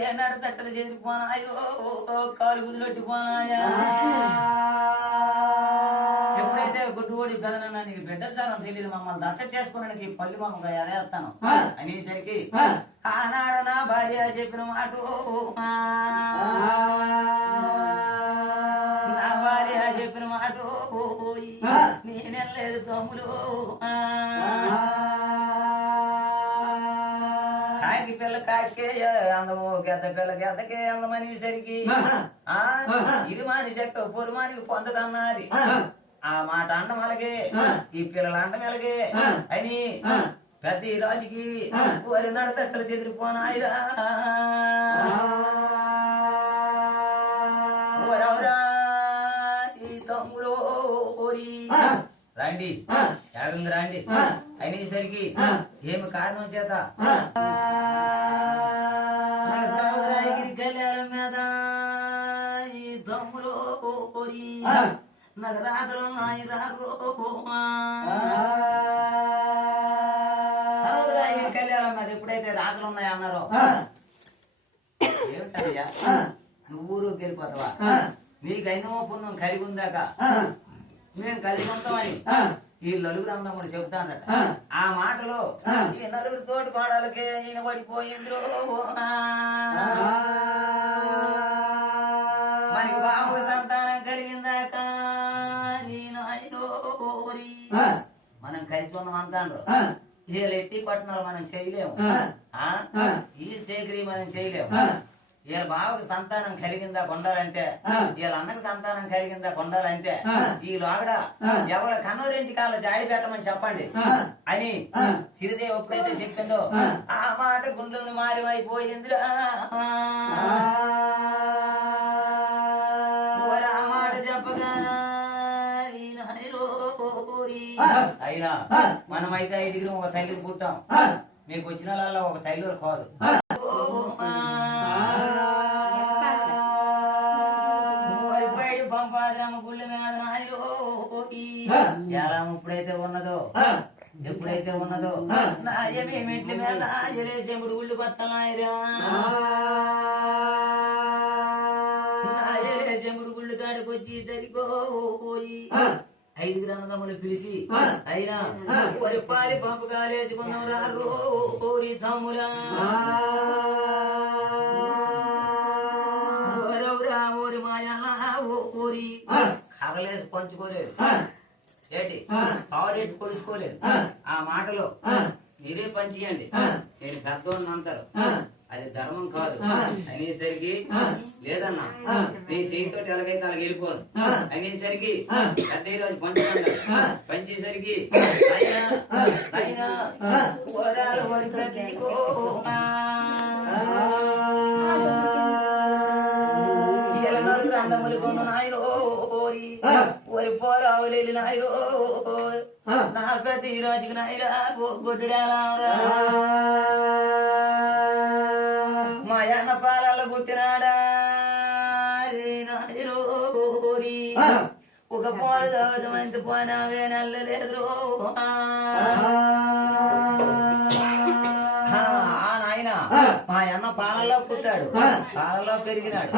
ఏ నడతట్టలు చేరిపోనాయో కాలు గుదిలొట్టిపోనాయా ఎప్పుడైతే గుడ్డుగోడి పెదనన్నా నీకు బిడ్డలు చాలా తెలియదు మమ్మల్ని దచ్చ చేసుకున్నానికి పల్లి మమ్మల్ని ఎరేస్తాను అనేసరికి ఆనాడ నా భార్య చెప్పిన మాట నా భార్య చెప్పిన మాట నేనెళ్ళలేదు తమ్ముడు కాకి పిల్ల కాకే అందము గెద్ద పిల్ల గెద్దకే అందమనేసరికి ఇది మాని చెక్క పొరుమానికి పొందదన్నది ఆ మాట అండం అలాగే ఈ పిల్లల అండం ఎలాగే అని పెద్ద ఈ రాజుకి వారి నడతట్టలు చెదిరిపోనాయిరా ఈ తమ్ముడు రండి యాగుంది రండి అనేసరికి ఏమి కారణం చేత సముద్రాగిరి కళ్యాణం మీద ఈ తమ్ముడు నగరాతలో సముద్రాగిరి కళ్యాణం మీద ఎప్పుడైతే రాత్రులు ఉన్నాయా అన్నారో ఏమిటయ్యా నువ్వు ఊరు వెళ్ళిపోతావా నీకు అయినమో పుణ్యం కలిగి ఉందాక మేము కలిసి ఉంటామని ఈ నలుగురు అందమని చెబుతానట ఆ మాటలో ఈ నలుగురు తోటి కోడలకే ఈయన పడిపోయింది మనకి బాబు సంతానం కలిగిందాక నేను మనం కలిసి ఉన్నాం అంటాను వీళ్ళు ఎట్టి పట్టణాలు మనం చేయలేము ఈ చేకరి మనం చేయలేము వీళ్ళ బావకు సంతానం కలిగిందా కొండాలంటే వీళ్ళ అన్నకు సంతానం కలిగిందా కొండాలంటే ఈ లోగడ ఎవరి కన్నూరింటి కాళ్ళ జాడి పెట్టమని చెప్పండి అని సిరిదేవి ఎప్పుడైతే చెప్పిందో ఆ మాట గుండెలు మారిపోయిందిరా ఆ మాట చెప్పగానా అయినా మనమైతే 5 ఒక తల్లికి పుట్టాం మీకు వచ్చిన వాళ్ళ ఒక తల్లి కాదు పంపాదిరమ్మ గుళ్ళ మీద నాయన ఎప్పుడైతే ఉన్నదో నాయమే మెట్ల మీద నాయలేసేముడు గుళ్ళు కొత్త నాయరా నాయలేసేముడు గుళ్ళు కాడికి వచ్చి సరిపోయి 5 అన్నదమ్ములు పిలిచి అయినా ఒరి పాలి పంపు కాలేసుకున్నాం రోరి తమ్మురా ఓరి మాయన్న ఓరి కగలేసి పంచుకోలేదు ఏంటి పావుడేటి కొలుసుకోలేదు ఆ మాటలో మీరే పంచియండి నేను పెద్దోడిని అంటారు అది ధర్మం కాదు అనేసరికి లేదన్నా నీ చేతితోటి ఎలాగైతే అలాగ వెళ్ళిపోను అనేసరికి పెద్ద ఈ రోజు పంచేసరికి అయినా వరాలు నలుగురు అందములు కొన్న నాయన ఒరి పోరావులేలి నాయన నా ప్రతి రోజుకి నాయన గొడ్డుడా మా అన్న పాలలో పుట్టినాడా ఒక పోలు చదువుతామంత పోనావే నల్లలేదు నాయన మా అన్న పాలలో పుట్టాడు పాలలో పెరిగినాడు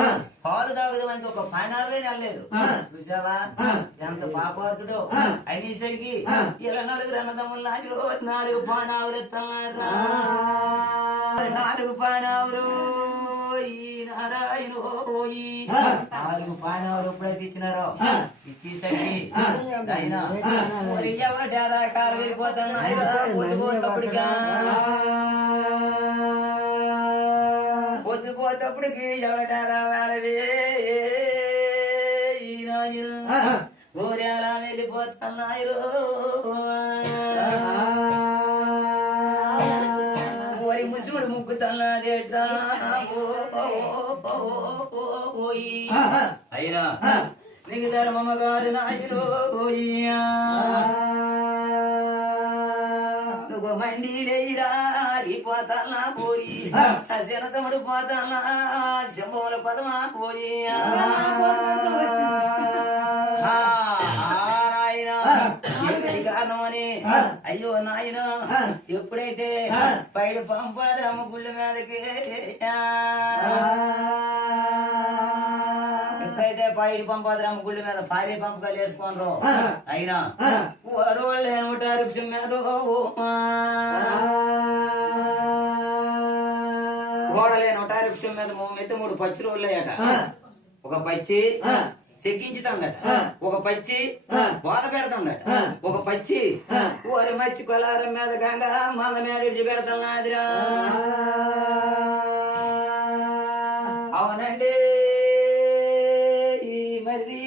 పాలు తాగుదామంటే ఒక పానావే నల్లలేదు చూసావా ఎంత పాపతుడో అనేసరికి ఇలా నలుగురు అన్నదమ్ములు 4 పానావులు ఎత్తన్నారా 4 పానావులు నారాయణ 4 పానావులు ఎప్పుడైతే ఇచ్చినారో ఇచ్చేసరికి అయినా ఎవరు డేదాకాలు వెళ్ళిపోతున్నాయిరా పొద్దుపోతప్పటికి ఎవరటారా వాళ్ళవే ఈ రోజు ఊరేలా వెళ్ళిపోతున్నాయి ఓరి ముసుగుడు ముగ్గుతున్నాడేట్రా అయినా నీకు ధర్మమ్మ గారు నాయన నువ్వు మండి లేరా పోతానా పోయి శనతముడు పోతానా శంభముల పదమా పోయి కారణమని అయ్యో నాయన ఎప్పుడైతే పైడు పంపాదరమ్మ గుళ్ళ మీదకి ఎప్పుడైతే పైడి పంపాదరమ్మ గుళ్ళ మీద భారీ పంపకాలు వేసుకోనరు అయినా వరోళ్ళు ఏమిటారు వృక్షం మీద గోడలేని ఒకటారి వృక్షం మీద మెత్త 3 పచ్చులు ఉన్నాయట ఒక పచ్చి చెక్కించుతుందట ఒక పచ్చి బోధ పెడుతుందట ఒక పచ్చి ఓరి మచ్చి కొలారం మీద గంగా మంద మీద ఇడిచి పెడుతున్నాదిరా అవునండి మరి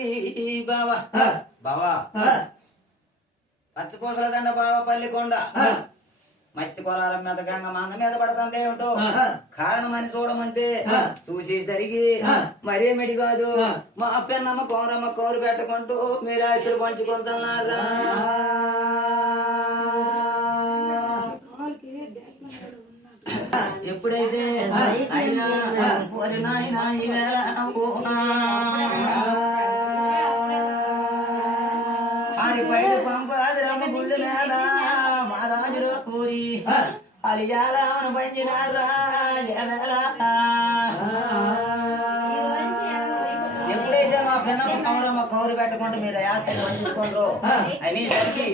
బావా బావా పచ్చపూసల దండ బావా పల్లికొండ మచ్చి కొలారం మీద గంగ మంద మీద పడుతుంది ఏమిటో కారణమని చూడమంతే చూసేసరికి మరేమిటి కాదు మా పెన్నమ్మ కోరమ్మ కోరు పెట్టుకుంటూ మీరు ఆస్తులు పంచుకుంటున్నారా ఎప్పుడైతే అయినా ఓరి నాయనా ఈవేళ పైడు పంపాదిరమ్మ గుళ్ళు మీద మా రాజులో పూరి అలియాలను పంచినారా ఎప్పుడైతే మా పిన్నమ్మ కౌరమ్మ కౌరు పెట్టుకుంటూ మీరు ఆస్తులు పంచుకోండ్రు అనేసరికి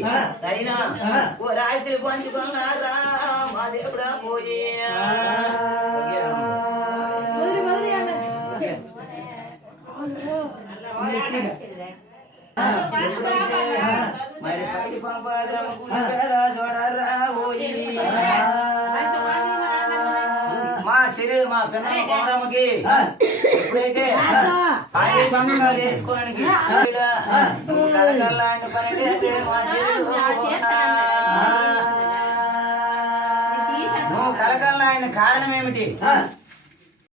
అయినా ఓ రాత్రి పంచుకున్నారా మా దేవుడా పోయి మరి పైడి పంపాదరమ్మ గుడి చూడరా పోయి మా చెల్లి మా పిన్నమ్మ కౌరమ్మకి ఎప్పుడైతే భారీ పంపకాలు వేసుకోవడానికి నువ్వు కలకల్లాంటి పని చేస్తే మా చెల్లి నువ్వు కలకల్లాంటి కారణం ఏమిటి